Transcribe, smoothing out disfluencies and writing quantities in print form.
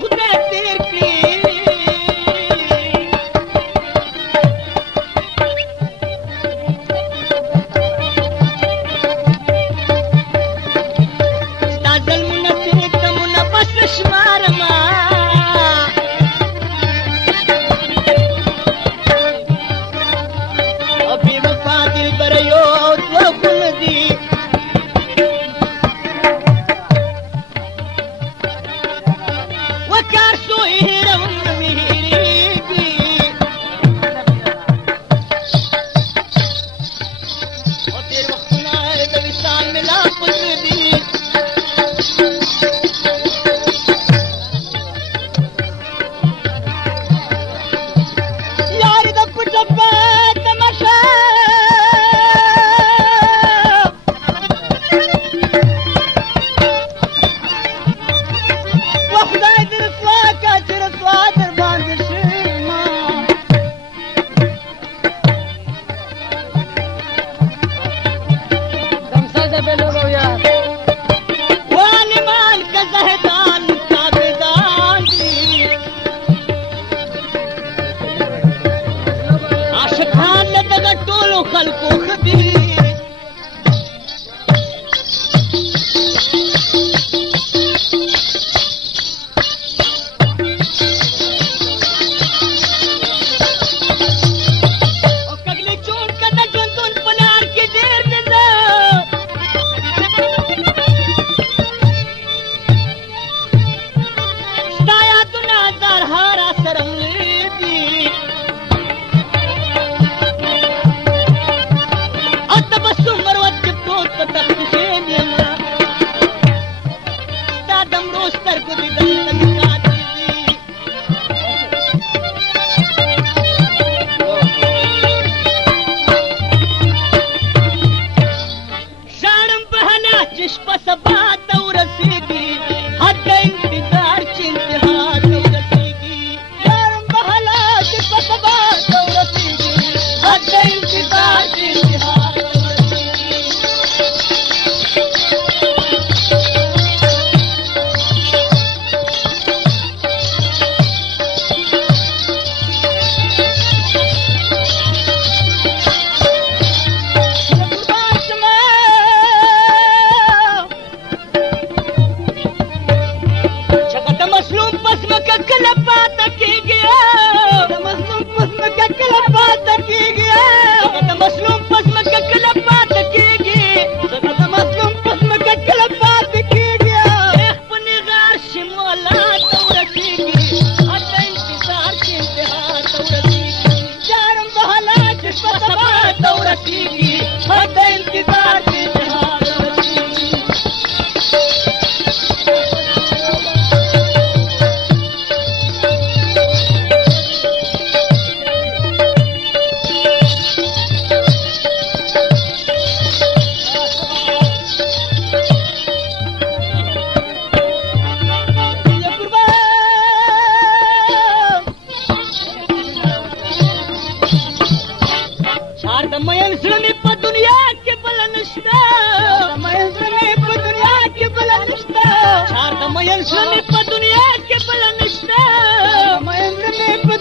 خدای تیر کړي ستا ظلمونه ستمونه بس نه شمارمه او بې وفا دلبره یو دوه ګونه دي وکار شو هېرم نه مې هېرېږي او تېر وختونه د وصال مې لا په زړه دي یارې د پټه په تماشه و خدای دې رسوا که چې رسوا در باندې شمه والمان که زهدان تابعدان دي عاشقان د دغه ټولو خلکو ښه دي او کګلې چون که د ژوندون په لار کې ډېر دي زه ستا یادونه زرها را سره ملې دي او تبسم مروت چې پروت په تخت کښېن یمه ستا د مړو سترګو دیدن ته مې کاږي دي ژاړم په هنا چې شپه سبا ته ورسېږي حد انتظار چې انتها ته ورسېږي ژاړم په هنا چې شپه سبا ته ورسېږي حد انتظار چې انتها ته ورسېږي قربان شمه چغه د مظلوم پس مکه کله پاته کېږي د مظلوم پس مکه کله پاته کېږي چغه د مظلوم پس مکه کله پاته کېږي چغه د مظلوم پس مکه کله پاته کېږي اخ په نغار شي مولا ته ورسېږي حتی انتظار چې انتها ته ورسېږي ژاړم په حالا چې شپه سبا ته ورسېږي حتی انتظار چې انتها ته ورسېږي یا قربان چار د مین زړه مې په دنیا کې بل نشته چار د مین زړه مې په دنیا کې بل نشته چار د مین زړه مې په دنیا کې بل نشته مین زړه مې په